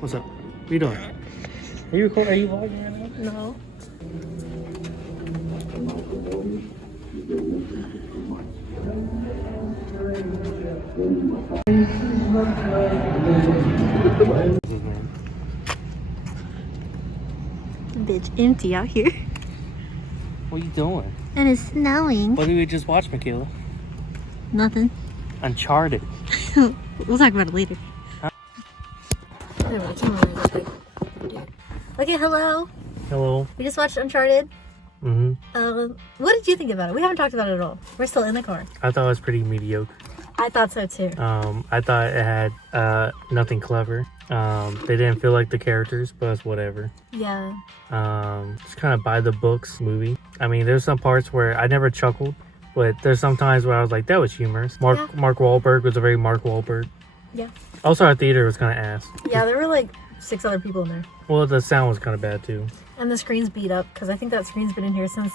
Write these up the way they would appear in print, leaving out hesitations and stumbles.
What's up? What are you doing? Are you recording? Are you vlogging right now? No. Bitch, empty out here. What are you doing? And it's snowing. What did we just watch, Michaela? Nothing. Uncharted. We'll talk about it later. Huh? Okay, hello. Hello. We just watched Uncharted. Mm-hmm. What did you think about it? We haven't talked about it at all. We're still in the car. I thought it was pretty mediocre. I thought so too. I thought it had nothing clever. They didn't feel like the characters, but it's whatever. Yeah. Just kind of by the books movie. I mean, there's some parts where I never chuckled, but there's some times where I was like, that was humorous. Mark Wahlberg was a very Mark Wahlberg. Yeah. Also, our theater was kind of ass. Yeah, there were like 6 other people in there. Well, the sound was kind of bad too. And the screen's beat up because I think that screen's been in here since.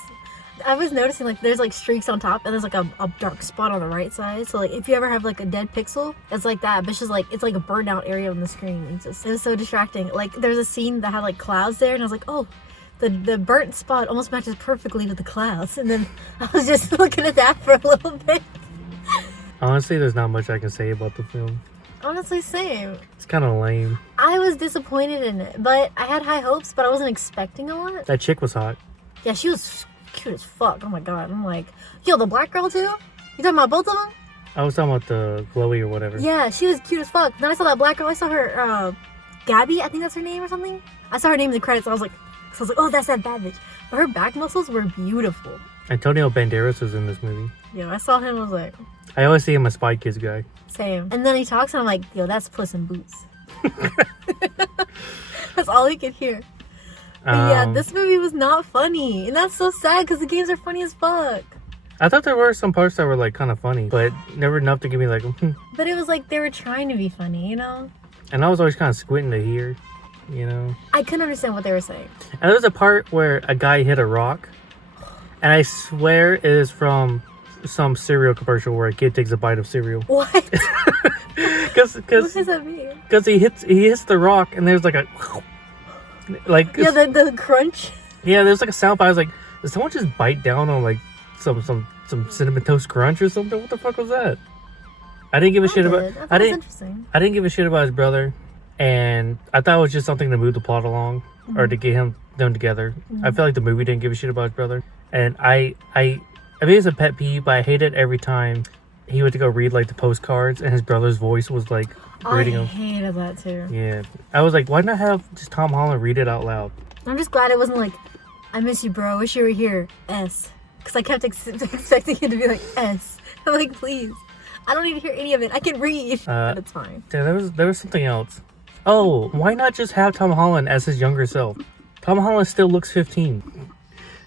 I was noticing like there's like streaks on top and there's like a dark spot on the right side. So like if you ever have like a dead pixel, it's like that. But it's just like it's like a burned out area on the screen. It was so distracting. Like there's a scene that had like clouds there and I was like, oh, the burnt spot almost matches perfectly with the clouds. And then I was just looking at that for a little bit. Honestly, there's not much I can say about the film. Honestly, same. It's kind of lame. I was disappointed in it, but I had high hopes, but I wasn't expecting a lot. That chick was hot. Yeah, she was cute as fuck. Oh my god. I'm like, yo, the black girl too? You talking about both of them? I was talking about the Chloe or whatever. Yeah, she was cute as fuck. Then I saw that black girl. I saw her, Gabby, I think that's her name or something. I saw her name in the credits. I was like, oh, that's that bad bitch. But her back muscles were beautiful. Antonio Banderas was in this movie. Yeah, I saw him. I was like, I always see him as Spy Kids guy. same. And then he talks, and I'm like, yo, that's Puss in Boots. That's all he could hear. But yeah, this movie was not funny. And that's so sad because the games are funny as fuck. I thought there were some parts that were like kind of funny, but never enough to give me like. But it was like they were trying to be funny, you know? And I was always kind of squinting to hear, you know. I couldn't understand what they were saying. And there was a part where a guy hit a rock, and I swear it is from some cereal commercial where a kid takes a bite of cereal. What? Because What does that mean? Because he hits the rock, and there's like a like Yeah, the crunch. yeah, there's like a sound. But I was like, did someone just bite down on like some cinnamon toast crunch or something? What the fuck was that? I didn't give a shit about. I didn't. Interesting. I didn't give a shit about his brother, and I thought it was just something to move the plot along or to get them together. I feel like the movie didn't give a shit about his brother, and I mean it's a pet peeve, but I hate it every time he went to go read like the postcards and his brother's voice was like reading them. I hated that too. Yeah, I was like, why not have just Tom Holland read it out loud? I'm just glad it wasn't like, I miss you, bro. I wish you were here. S. Because I kept expecting it to be like S. I'm like, please. I don't need to hear any of it. I can read. But it's fine. Yeah, there was something else. Oh, why not just have Tom Holland as his younger self? Tom Holland still looks 15.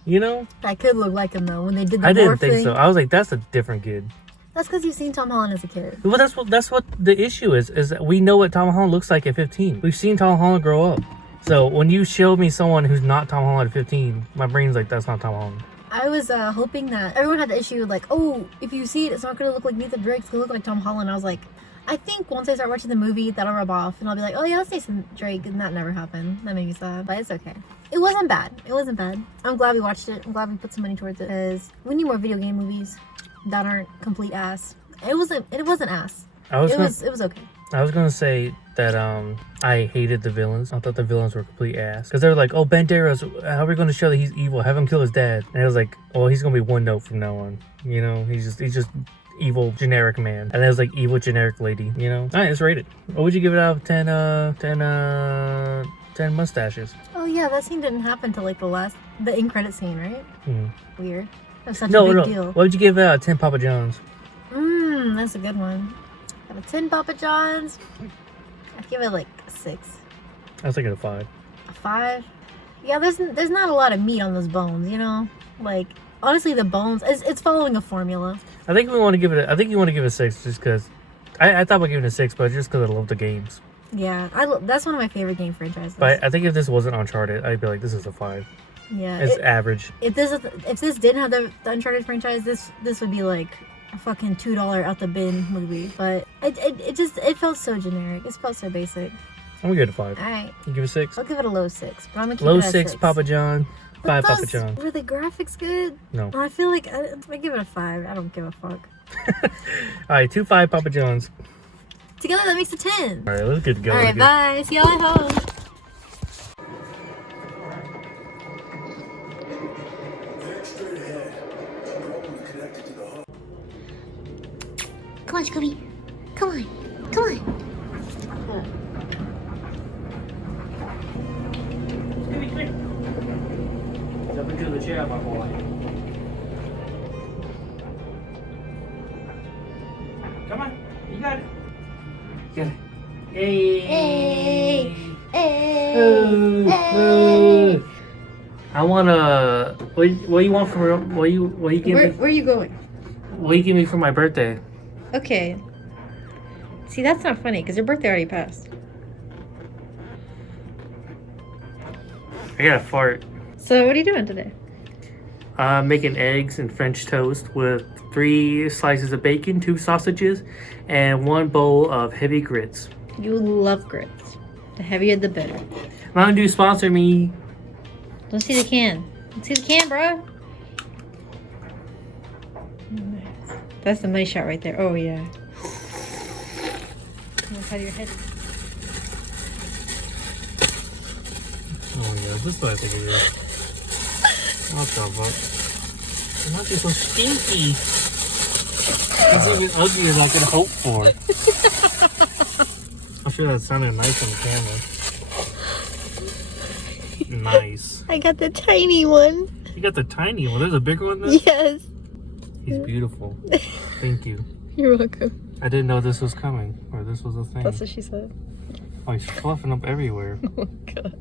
You know? I could look like him though when they did the I didn't morph think thing. so. I was like, that's a different kid. That's because you've seen Tom Holland as a kid. Well, that's what the issue is that we know what Tom Holland looks like at 15. We've seen Tom Holland grow up. So when you show me someone who's not Tom Holland at 15, my brain's like, that's not Tom Holland. I was hoping that everyone had the issue like, oh, if you see it, it's not going to look like Nathan Drake. It's going to look like Tom Holland. I was like, I think once I start watching the movie, that'll rub off. And I'll be like, oh yeah, that's Nathan Drake. And that never happened. That made me sad. But it's okay. It wasn't bad. It wasn't bad. I'm glad we watched it. I'm glad we put some money towards it. Because we need more video game movies that aren't complete ass. It wasn't ass. It was okay. I was gonna say that I hated the villains. I thought the villains were complete ass because they were like, "Oh, Banderas, how are we gonna show that he's evil? Have him kill his dad." And it was like, "Oh, he's gonna be one note from now on." You know, he's just evil generic man, and it was like evil generic lady. You know, all right, let's rate it. What would you give it out of 10? 10 mustaches. Oh yeah, that scene didn't happen till like the end credit scene, right? Weird. That was such a big deal. What would you give it out of 10 Papa John's? That's a good one. Out of 10 Papa John's, I'd give it like a 6. I was thinking a 5. A 5? Yeah, there's not a lot of meat on those bones, you know? Like, honestly, the bones, it's following a formula. I think you want to give it a 6 just because I thought about giving it a 6, but just because I love the games. Yeah, that's one of my favorite game franchises. But I think if this wasn't Uncharted, I'd be like, this is a 5. Yeah, it's average. If this didn't have the Uncharted franchise, this would be like a fucking $2 out the bin movie. But it felt so generic. It felt so basic. I'm gonna give it a 5. Alright. You give it a 6? I'll give it a low 6, but I'm gonna keep Low it at 6, Papa John. But 5 Papa John. were the graphics good? No. I feel like I give it a 5. I don't give a fuck. Alright, 2 5 Papa Johns. Together that makes a 10. Alright, let's get to go. Alright, bye. See y'all at home. Come on, Scooby. Come on. Come on. Jump into the chair, my boy. Come on, you got it. Get it. Hey. Hey. Hey. Hey. I wanna. What you want from? What you give me? Where are you going? What you give me for my birthday? Okay. See, that's not funny because your birthday already passed. I got a fart. So what are you doing today? Making eggs and French toast with 3 slices of bacon, 2 sausages, and 1 bowl of heavy grits. You love grits. The heavier the better. Mountain Dew sponsor me. Don't see the can. Don't see the can, bro. That's the money shot right there. Oh yeah. Look out of your head. Oh yeah, this is what I think it is. What the fuck? Why is it so stinky? It's even uglier than I could hope for. I'm sure that sounded nice on the camera. Nice. I got the tiny one. You got the tiny one. There's a bigger one there? Yes. He's beautiful. Thank you. You're welcome. I didn't know this was coming. Or this was a thing. That's what she said. Oh, he's fluffing up everywhere. Oh my god.